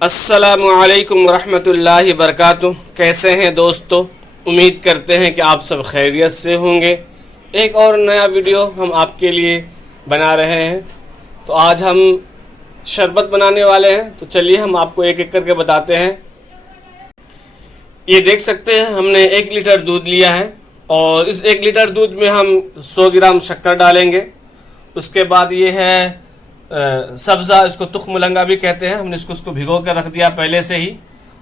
अस्सलामुअलैकुम रहमतुल्लाहि बरकातुहू। कैसे हैं दोस्तों? उम्मीद करते हैं कि आप सब खैरियत से होंगे। एक और नया वीडियो हम आपके लिए बना रहे हैं। तो आज हम शरबत बनाने वाले हैं, तो चलिए हम आपको एक एक करके बताते हैं। ये देख सकते हैं, हमने 1 लीटर दूध लिया है और इस 1 लीटर दूध में हम 100 ग्राम शक्कर डालेंगे। उसके बाद ये है सब्ज़ा, इसको तुख मुलंगा भी कहते हैं। हमने इसको भिगो कर रख दिया पहले से ही।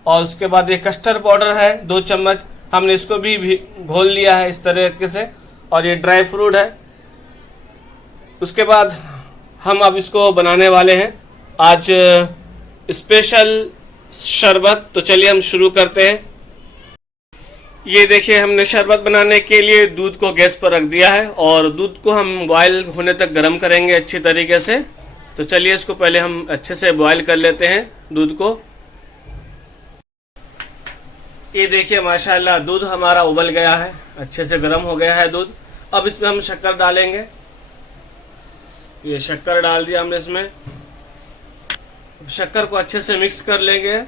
और उसके बाद ये कस्टर्ड पाउडर है 2 चम्मच, हमने इसको भी घोल लिया है इस तरीके से। और ये ड्राई फ्रूट है। उसके बाद हम अब इसको बनाने वाले हैं आज स्पेशल शरबत। तो चलिए हम शुरू करते हैं। ये देखिए, हमने शरबत बनाने के लिए दूध को गैस पर रख दिया है और दूध को हम बॉयल होने तक गर्म करेंगे अच्छी तरीके से। तो चलिए इसको पहले हम अच्छे से बॉयल कर लेते हैं दूध को। ये देखिए माशाल्लाह दूध हमारा उबल गया है, अच्छे से गर्म हो गया है दूध। अब इसमें हम शक्कर डालेंगे। ये शक्कर डाल दिया हमने इसमें। अब शक्कर को अच्छे से मिक्स कर लेंगे।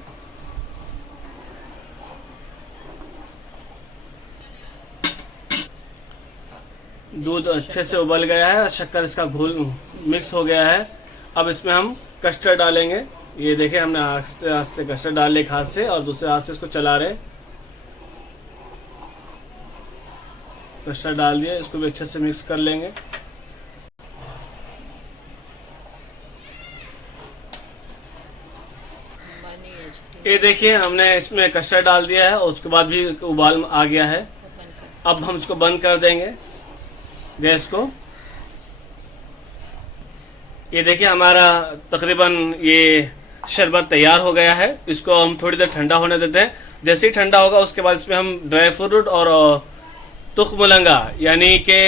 दूध अच्छे से उबल गया है, शक्कर इसका घुल मिक्स हो गया है। अब इसमें हम कस्टर्ड डालेंगे। ये देखें, हमने आस्ते आस्ते कस्टर्ड डाल लिया हाथ से और दूसरे हाथ से इसको चला रहे। कस्टर्ड डाल दिया, इसको भी अच्छे से मिक्स कर लेंगे। ये देखिए, हमने इसमें कस्टर्ड डाल दिया है और उसके बाद भी उबाल आ गया है। अब हम इसको बंद कर देंगे गैस को। ये देखिए, हमारा तकरीबन ये शरबत तैयार हो गया है। इसको हम थोड़ी देर ठंडा होने देते हैं। जैसे ही ठंडा होगा उसके बाद इसमें हम ड्राई फ्रूट और तुख मुलंगा यानी कि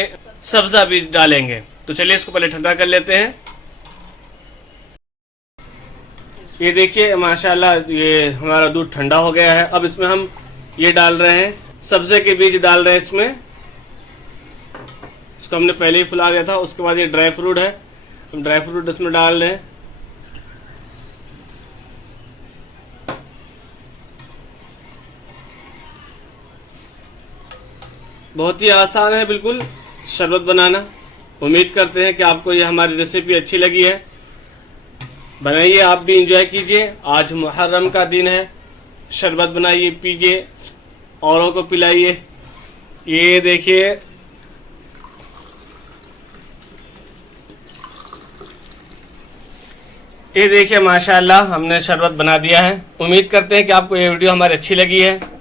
सब्ज़ा भी डालेंगे। तो चलिए इसको पहले ठंडा कर लेते हैं। ये देखिए माशाल्लाह ये हमारा दूध ठंडा हो गया है। अब इसमें हम ये डाल रहे हैं, सब्ज़े के बीज डाल रहे हैं इसमें। इसको हमने पहले ही फुला लिया था। उसके बाद ये ड्राई फ्रूट है, हम ड्राई फ्रूट इसमें डाल रहे हैं। बहुत ही आसान है बिल्कुल शरबत बनाना। उम्मीद करते हैं कि आपको ये हमारी रेसिपी अच्छी लगी है। बनाइए, आप भी इंजॉय कीजिए। आज मुहर्रम का दिन है। शरबत बनाइए, पीजिए, औरों को पिलाइए। ये देखिए, ये देखिए माशाल्लाह हमने शरबत बना दिया है। उम्मीद करते हैं कि आपको ये वीडियो हमारी अच्छी लगी है।